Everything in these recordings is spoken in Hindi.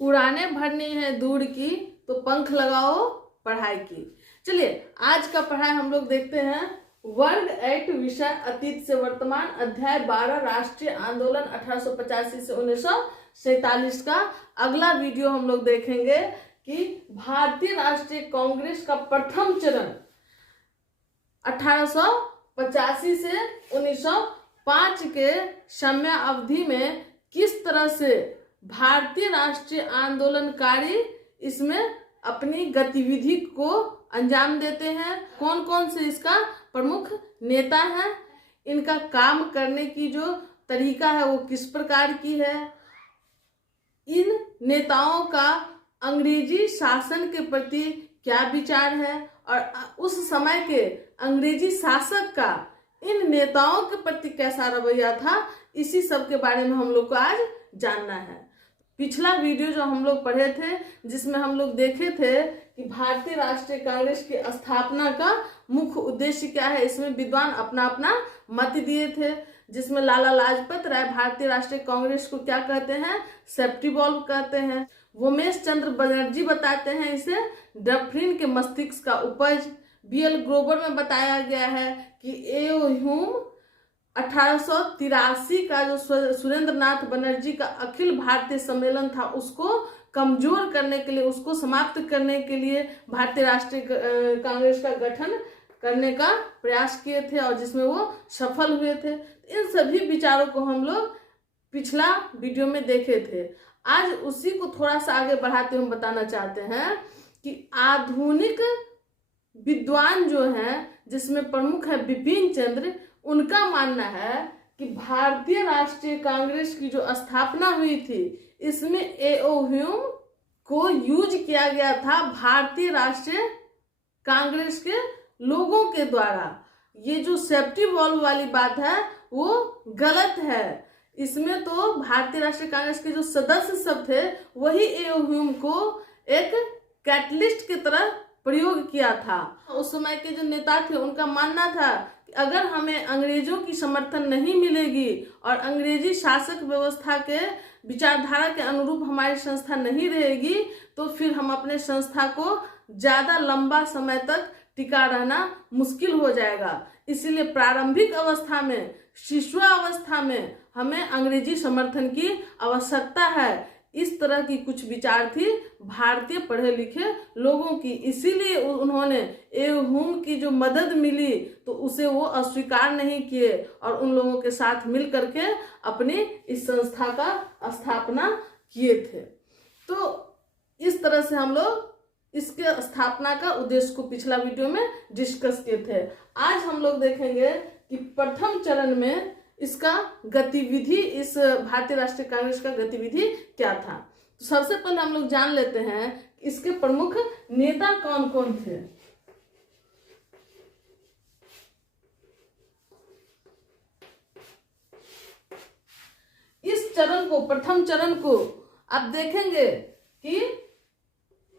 उड़ाने भरनी है दूर की, तो पंख लगाओ पढ़ाई की। चलिए आज का पढ़ाई हम लोग देखते हैं। वर्ग 8 विषय अतीत से वर्तमान, अध्याय 12 राष्ट्रीय आंदोलन 1885 से 1947 का अगला वीडियो हम लोग देखेंगे कि भारतीय राष्ट्रीय कांग्रेस का प्रथम चरण 1885 से 1905 के समय अवधि में किस तरह से भारतीय राष्ट्रीय आंदोलनकारी इसमें अपनी गतिविधि को अंजाम देते हैं, कौन कौन से इसका प्रमुख नेता हैं, इनका काम करने की जो तरीका है वो किस प्रकार की है, इन नेताओं का अंग्रेजी शासन के प्रति क्या विचार है और उस समय के अंग्रेजी शासक का इन नेताओं के प्रति कैसा रवैया था, इसी सब के बारे में हम लोग को आज जानना है। पिछला वीडियो जो हम लोग पढ़े थे जिसमें हम लोग देखे थे कि भारतीय राष्ट्रीय कांग्रेस की स्थापना का मुख्य उद्देश्य क्या है, इसमें विद्वान अपना अपना मत दिए थे, जिसमें लाला लाजपत राय भारतीय राष्ट्रीय कांग्रेस को क्या कहते हैं, सेफ्टी बॉल्व कहते हैं। उमेश चंद्र बनर्जी बताते हैं इसे डफरिन के मस्तिष्क का उपज। बीएल ग्रोवर में बताया गया है कि ए.ओ. ह्यूम 1883 का जो सुरेंद्र नाथ बनर्जी का अखिल भारतीय सम्मेलन था उसको कमजोर करने के लिए, उसको समाप्त करने के लिए भारतीय राष्ट्रीय कांग्रेस का गठन करने का प्रयास किए थे और जिसमें वो सफल हुए थे। इन सभी विचारों को हम लोग पिछला वीडियो में देखे थे। आज उसी को थोड़ा सा आगे बढ़ाते हम बताना चाहते हैं कि आधुनिक विद्वान जो हैं जिसमें प्रमुख है बिपिन चंद्र, उनका मानना है कि भारतीय राष्ट्रीय कांग्रेस की जो स्थापना हुई थी इसमें ए.ओ. ह्यूम को यूज किया गया था भारतीय राष्ट्रीय कांग्रेस के लोगों के द्वारा। ये जो सेफ्टी वॉल्व वाली बात है वो गलत है। इसमें तो भारतीय राष्ट्रीय कांग्रेस के जो सदस्य सब थे वही ए.ओ. ह्यूम को एक कैटलिस्ट की तरह प्रयोग किया था। उस समय के जो नेता थे उनका मानना था कि अगर हमें अंग्रेजों की समर्थन नहीं मिलेगी और अंग्रेजी शासक व्यवस्था के विचारधारा के अनुरूप हमारी संस्था नहीं रहेगी तो फिर हम अपने संस्था को ज्यादा लंबा समय तक टिका रहना मुश्किल हो जाएगा। इसीलिए प्रारंभिक अवस्था में, शिशुअवस्था में हमें अंग्रेजी समर्थन की आवश्यकता है। इस तरह की कुछ विचार थी भारतीय पढ़े लिखे लोगों की, इसीलिए उन्होंने ए.ओ. ह्यूम की जो मदद मिली तो उसे वो अस्वीकार नहीं किए और उन लोगों के साथ मिल करके अपनी इस संस्था का स्थापना किए थे। तो इस तरह से हम लोग इसके स्थापना का उद्देश्य को पिछला वीडियो में डिस्कस किए थे। आज हम लोग देखेंगे कि प्रथम चरण में इसका गतिविधि, इस भारतीय राष्ट्रीय कांग्रेस का गतिविधि क्या था। तो सबसे पहले हम लोग जान लेते हैं इसके प्रमुख नेता कौन कौन थे। इस चरण को, प्रथम चरण को आप देखेंगे कि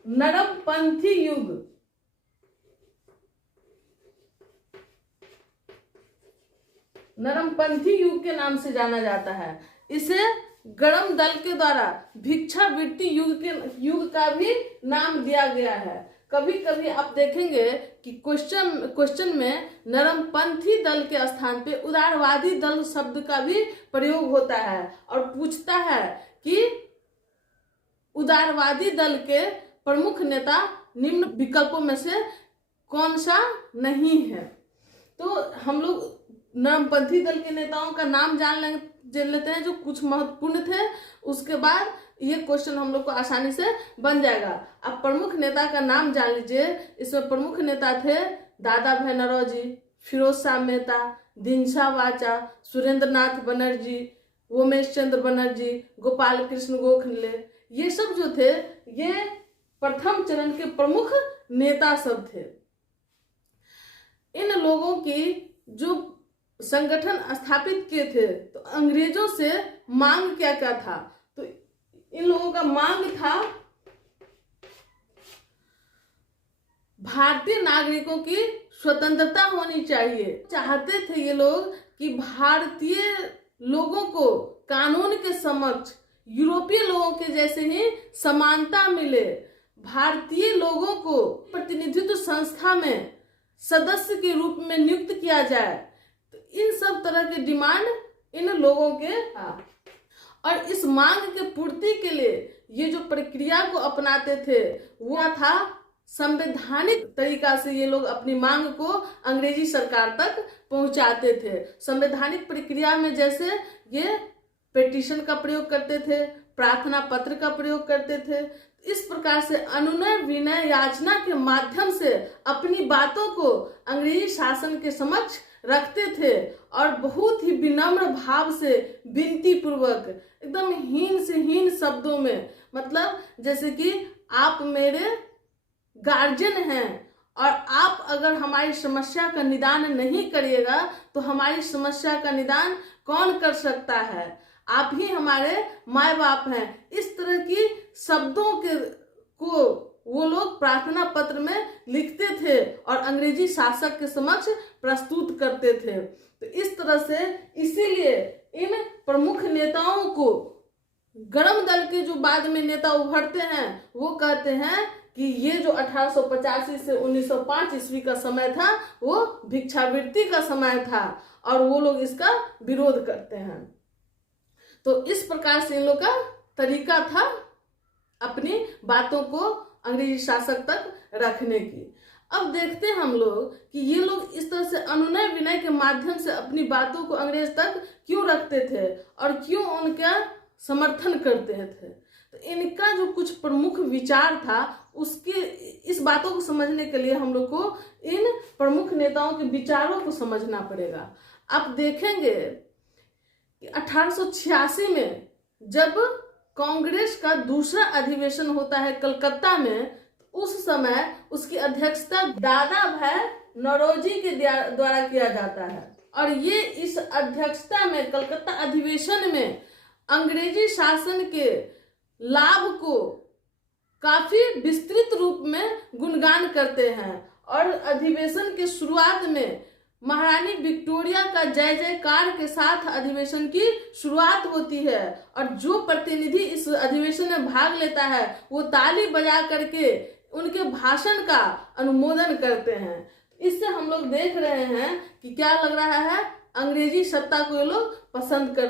नरमपंथी युग, नरमपंथी युग के नाम से जाना जाता है। इसे गरम दल के द्वारा भिक्षावृत्ति युग का भी नाम दिया गया है। कभी कभी आप देखेंगे कि क्वेश्चन में नरमपंथी दल के स्थान पे उदारवादी दल शब्द का भी प्रयोग होता है और पूछता है कि उदारवादी दल के प्रमुख नेता निम्न विकल्पों में से कौन सा नहीं है। तो हम लोग नरमपंथी दल के नेताओं का नाम जान लेते हैं जो कुछ महत्वपूर्ण थे, उसके बाद ये क्वेश्चन हम लोग को आसानी से बन जाएगा। अब प्रमुख नेता का नाम जान लीजिए। इसमें प्रमुख नेता थे दादा भाई नौरोजी, फिरोज शाह मेहता, दिनशा वाचा, सुरेंद्र नाथ बनर्जी, उमेश चंद्र बनर्जी, गोपाल कृष्ण गोखले। ये सब जो थे ये प्रथम चरण के प्रमुख नेता सब थे। इन लोगों की जो संगठन स्थापित किए थे तो अंग्रेजों से मांग क्या क्या था, तो इन लोगों का मांग था भारतीय नागरिकों की स्वतंत्रता होनी चाहिए। चाहते थे ये लोग कि भारतीय लोगों को कानून के समक्ष यूरोपीय लोगों के जैसे ही समानता मिले, भारतीय लोगों को प्रतिनिधित्व संस्था में सदस्य के रूप में नियुक्त किया जाए। तो इन सब तरह के डिमांड इन लोगों के था। और इस मांग के पूर्ति के लिए ये जो प्रक्रिया को अपनाते थे वो था संवैधानिक तरीका से ये लोग अपनी मांग को अंग्रेजी सरकार तक पहुंचाते थे। संवैधानिक प्रक्रिया में जैसे ये पिटीशन का प्रयोग करते थे, प्रार्थना पत्र का प्रयोग करते थे। इस प्रकार से अनुनय विनय याचना के माध्यम से अपनी बातों को अंग्रेजी शासन के समक्ष रखते थे और बहुत ही विनम्र भाव से विनती पूर्वक एकदम हीन से हीन शब्दों में, मतलब जैसे कि आप मेरे गार्जियन हैं और आप अगर हमारी समस्या का निदान नहीं करिएगा तो हमारी समस्या का निदान कौन कर सकता है, आप ही हमारे माँ बाप हैं। इस तरह की शब्दों को वो लोग प्रार्थना पत्र में लिखते थे और अंग्रेजी शासक के समक्ष प्रस्तुत करते थे। तो इस तरह से इसीलिए इन प्रमुख नेताओं को गरम दल के जो बाद में नेता उभरते हैं वो कहते हैं कि ये जो 1885 से 1905 ईस्वी का समय था वो भिक्षावृत्ति का समय था और वो लोग इसका विरोध करते हैं। तो इस प्रकार से इन लोग का तरीका था अपनी बातों को अंग्रेजी शासक तक रखने की। अब देखते हैं हम लोग कि ये लोग इस तरह से अनुनय विनय के माध्यम से अपनी बातों को अंग्रेज तक क्यों रखते थे और क्यों उनका समर्थन करते थे। तो इनका जो कुछ प्रमुख विचार था उसके इस बातों को समझने के लिए हम लोग को इन प्रमुख नेताओं के विचारों को समझना पड़ेगा। आप देखेंगे कि 1886 में जब कांग्रेस का दूसरा अधिवेशन होता है कलकत्ता में, उस समय उसकी अध्यक्षता दादा भाई नौरोजी के द्वारा किया जाता है और ये इस अध्यक्षता में कलकत्ता अधिवेशन में अंग्रेजी शासन के लाभ को काफी विस्तृत रूप में गुणगान करते हैं और अधिवेशन के शुरुआत में महारानी विक्टोरिया का जय जयकार के साथ अधिवेशन की शुरुआत होती है और जो प्रतिनिधि इस अधिवेशन में भाग लेता है वो ताली बजा करके उनके भाषण का अनुमोदन करते हैं। इससे हम लोग देख रहे हैं कि क्या लग रहा है, अंग्रेजी सत्ता को ये लोग पसंद कर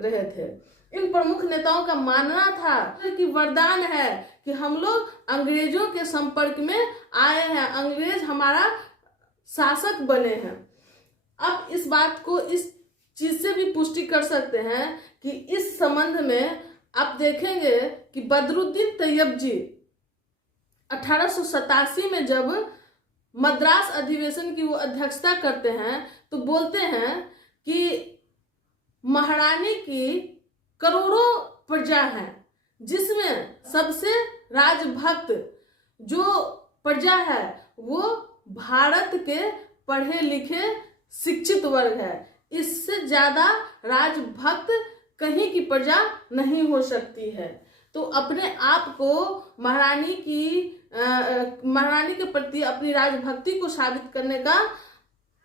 रहे थे। इन प्रमुख नेताओं का मानना था कि वरदान है कि हम लोग अंग्रेजों के संपर्क में आए हैं, अंग्रेज हमारा शासक बने हैं। अब इस बात को इस चीज से भी पुष्टि कर सकते हैं कि इस संबंध में आप देखेंगे कि बदरुद्दीन तैयब जी 1887 में जब मद्रास अधिवेशन की वो अध्यक्षता करते हैं तो बोलते हैं कि महारानी की करोड़ों प्रजा है जिसमें सबसे राजभक्त जो प्रजा है वो भारत के पढ़े लिखे शिक्षित वर्ग है, इससे ज्यादा राजभक्त कहीं की प्रजा नहीं हो सकती है। तो अपने आप को महारानी के प्रति अपनी राजभक्ति को साबित करने का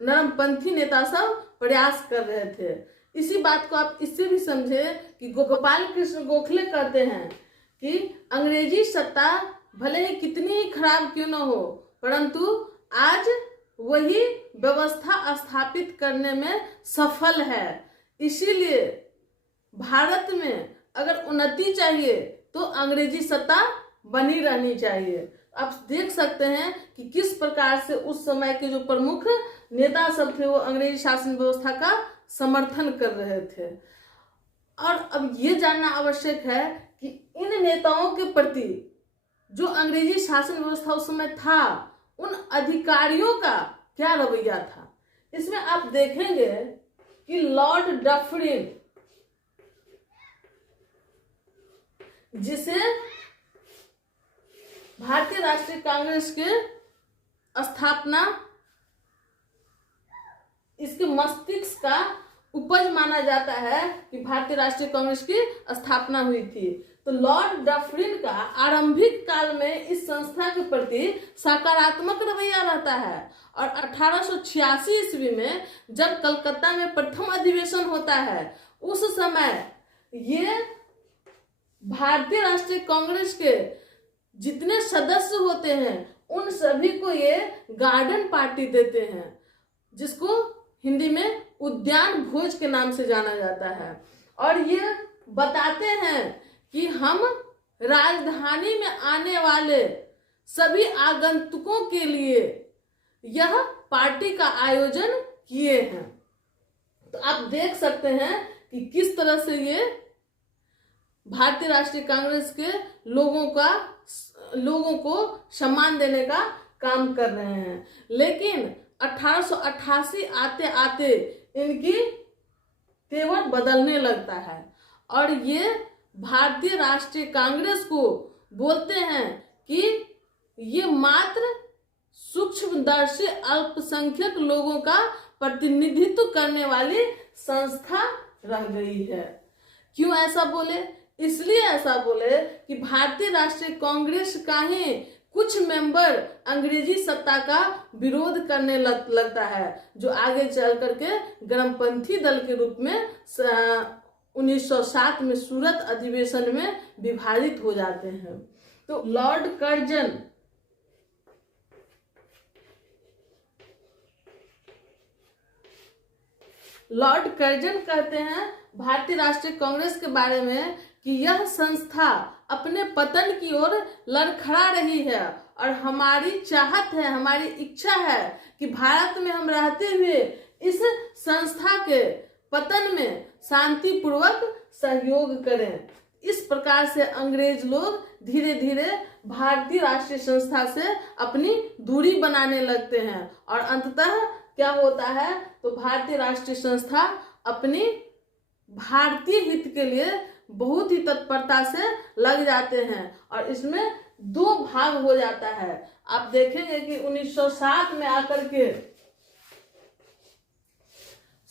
नरमपंथी नेता सब प्रयास कर रहे थे। इसी बात को आप इससे भी समझे कि गोपाल कृष्ण गोखले कहते हैं कि अंग्रेजी सत्ता भले ही कितनी ही खराब क्यों न हो परंतु आज वही व्यवस्था स्थापित करने में सफल है। इसीलिए भारत में अगर उन्नति चाहिए तो अंग्रेजी सत्ता बनी रहनी चाहिए। आप देख सकते हैं कि किस प्रकार से उस समय के जो प्रमुख नेता सब थे वो अंग्रेजी शासन व्यवस्था का समर्थन कर रहे थे। और अब ये जानना आवश्यक है कि इन नेताओं के प्रति जो अंग्रेजी शासन व्यवस्था उस समय था उन अधिकारियों का क्या रवैया था। इसमें आप देखेंगे कि लॉर्ड डफरिन, जिसे भारतीय राष्ट्रीय कांग्रेस के स्थापना इसके मस्तिष्क का उपज माना जाता है कि भारतीय राष्ट्रीय कांग्रेस की स्थापना हुई थी। तो लॉर्ड डफरिन का आरंभिक काल में इस संस्था के प्रति सकारात्मक रवैया रहता है और 1886 ईस्वी में जब कलकत्ता में प्रथम अधिवेशन होता है उस समय ये भारतीय राष्ट्रीय कांग्रेस के जितने सदस्य होते हैं उन सभी को ये गार्डन पार्टी देते हैं, जिसको हिंदी में उद्यान भोज के नाम से जाना जाता है। और ये बताते हैं कि हम राजधानी में आने वाले सभी आगंतुकों के लिए यह पार्टी का आयोजन किए हैं। तो आप देख सकते हैं कि किस तरह से ये भारतीय राष्ट्रीय कांग्रेस के लोगों को सम्मान देने का काम कर रहे हैं। लेकिन 1888 आते आते इनकी तेवर बदलने लगता है और ये भारतीय राष्ट्रीय कांग्रेस को बोलते हैं कि ये मात्र सूक्ष्मदर्शी अल्पसंख्यक लोगों का प्रतिनिधित्व करने वाली संस्था रह गई है। क्यों ऐसा बोले? इसलिए ऐसा बोले कि भारतीय राष्ट्रीय कांग्रेस का ही कुछ मेंबर अंग्रेजी सत्ता का विरोध करने लगता है, जो आगे चल करके गर्मपंथी दल के रूप में 1907 में सूरत अधिवेशन में विभाजित हो जाते हैं। तो लॉर्ड कर्जन कहते हैं भारतीय राष्ट्रीय कांग्रेस के बारे में कि यह संस्था अपने पतन की ओर लड़खड़ा रही है और हमारी चाहत है, हमारी इच्छा है कि भारत में हम रहते हुए इस संस्था के पतन में शांतिपूर्वक सहयोग करें। इस प्रकार से अंग्रेज लोग धीरे धीरे भारतीय राष्ट्रीय संस्था से अपनी दूरी बनाने लगते हैं और अंततः क्या होता है, तो भारतीय राष्ट्रीय संस्था अपनी भारतीय हित के लिए बहुत ही तत्परता से लग जाते हैं और इसमें दो भाग हो जाता है। आप देखेंगे कि 1907 में आकर के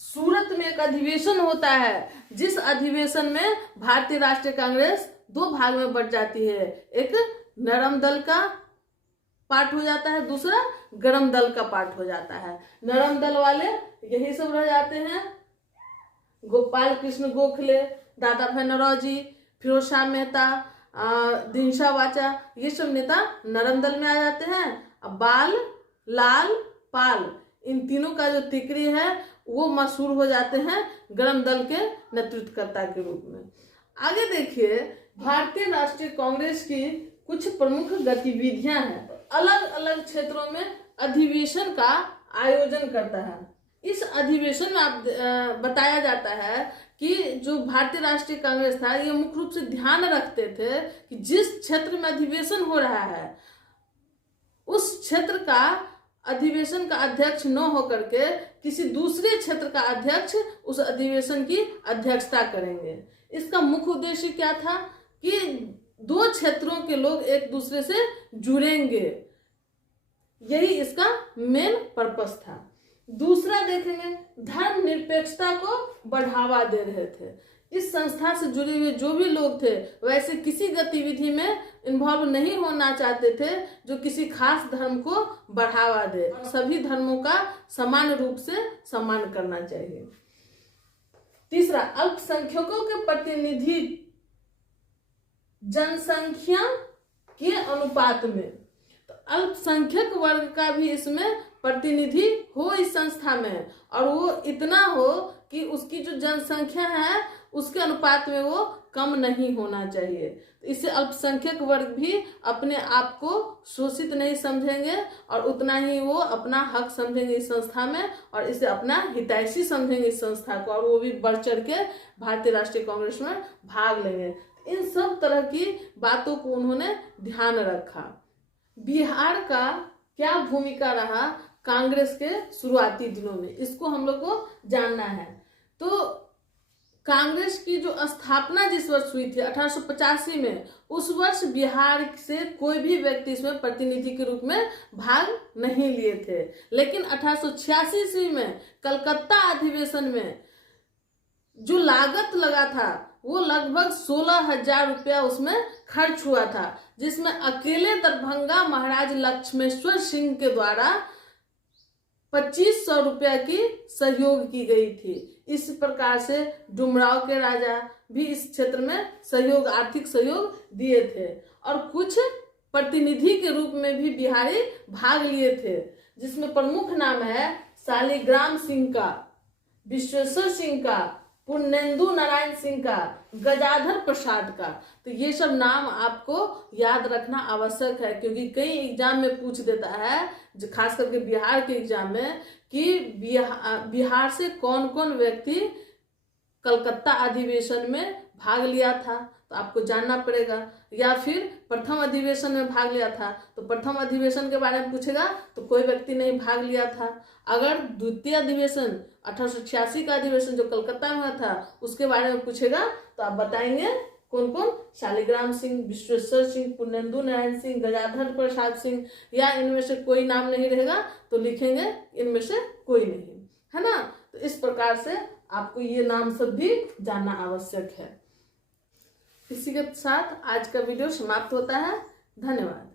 सूरत में एक अधिवेशन होता है, जिस अधिवेशन में भारतीय राष्ट्रीय कांग्रेस दो भाग में बट जाती है। एक नरम दल का पार्ट हो जाता है, दूसरा गरम दल का पार्ट हो जाता है। नरम दल वाले यही सब रह जाते हैं, गोपाल कृष्ण गोखले, दादा भाई नौरोजी, फिरोज शाह मेहता, दिनशा वाचा, ये सब नेता नरम दल में आ जाते हैं। अब बाल, लाल, पाल, इन तीनों का जो तिकड़ी है वो मशहूर हो जाते हैं गरम दल के नेतृत्वकर्ता के रूप में। आगे देखिए, भारतीय राष्ट्रीय कांग्रेस की कुछ प्रमुख गतिविधियां हैं। अलग अलग क्षेत्रों में अधिवेशन का आयोजन करता है। इस अधिवेशन में आप बताया जाता है कि जो भारतीय राष्ट्रीय कांग्रेस था ये मुख्य रूप से ध्यान रखते थे कि जिस क्षेत्र में अधिवेशन हो रहा है उस क्षेत्र का अधिवेशन का अध्यक्ष न होकर के किसी दूसरे क्षेत्र का अध्यक्ष उस अधिवेशन की अध्यक्षता करेंगे। इसका मुख्य उद्देश्य क्या था कि दो क्षेत्रों के लोग एक दूसरे से जुड़ेंगे, यही इसका मेन पर्पस था। दूसरा देखेंगे, धर्म निरपेक्षता को बढ़ावा दे रहे थे। इस संस्था से जुड़े हुए जो भी लोग थे वैसे किसी गतिविधि में इन्वॉल्व नहीं होना चाहते थे जो किसी खास धर्म को बढ़ावा दे। सभी धर्मों का समान रूप से सम्मान करना चाहिए। तीसरा, अल्पसंख्यकों के प्रतिनिधि जनसंख्या के अनुपात में, तो अल्पसंख्यक वर्ग का भी इसमें प्रतिनिधि हो इस संस्था में, और वो इतना हो कि उसकी जो जनसंख्या है उसके अनुपात में वो कम नहीं होना चाहिए। तो इससे अल्पसंख्यक वर्ग भी अपने आप को शोषित नहीं समझेंगे और उतना ही वो अपना हक समझेंगे इस संस्था में और इसे अपना हितैषी समझेंगे इस संस्था को, और वो भी बढ़ चढ़ के भारतीय राष्ट्रीय कांग्रेस में भाग लेंगे। इन सब तरह की बातों को उन्होंने ध्यान रखा। बिहार का क्या भूमिका रहा कांग्रेस के शुरुआती दिनों में, इसको हम लोग को जानना है। तो कांग्रेस की जो स्थापना जिस वर्ष हुई थी 1885 में, उस वर्ष बिहार से कोई भी व्यक्ति इसमें प्रतिनिधि के रूप में भाग नहीं लिए थे। लेकिन 1886 ईस्वी में कलकत्ता अधिवेशन में जो लागत लगा था वो लगभग 16,000 रुपया उसमें खर्च हुआ था, जिसमें अकेले दरभंगा महाराज लक्ष्मेश्वर सिंह के द्वारा 2500 रुपया की सहयोग की गई थी। इस प्रकार से डुमराव के राजा भी इस क्षेत्र में सहयोग, आर्थिक सहयोग दिए थे और कुछ प्रतिनिधि के रूप में भी बिहारी भाग लिए थे, जिसमें प्रमुख नाम है शालिग्राम सिंह का, विश्वेश्वर सिंह का, पुण्येंदु नारायण सिंह का, गजाधर प्रसाद का। तो ये सब नाम आपको याद रखना आवश्यक है, क्योंकि कई एग्जाम में पूछ देता है, जो खास करके बिहार के एग्जाम में, कि बिहार से कौन कौन व्यक्ति कलकत्ता अधिवेशन में भाग लिया था, तो आपको जानना पड़ेगा। या फिर प्रथम अधिवेशन में भाग लिया था, तो प्रथम अधिवेशन के बारे में पूछेगा तो कोई व्यक्ति नहीं भाग लिया था। अगर द्वितीय अधिवेशन 1886 का अधिवेशन जो कलकत्ता में हुआ था उसके बारे में पूछेगा तो आप बताएंगे कौन कौन, शालिग्राम सिंह, विश्वेश्वर सिंह, पुण्येंदु नारायण सिंह, गजाधर प्रसाद सिंह, या इनमें से कोई नाम नहीं रहेगा तो लिखेंगे इनमें से कोई नहीं, है ना। तो इस प्रकार से आपको ये नाम सब भी जानना आवश्यक है। इसी के साथ आज का वीडियो समाप्त होता है। धन्यवाद।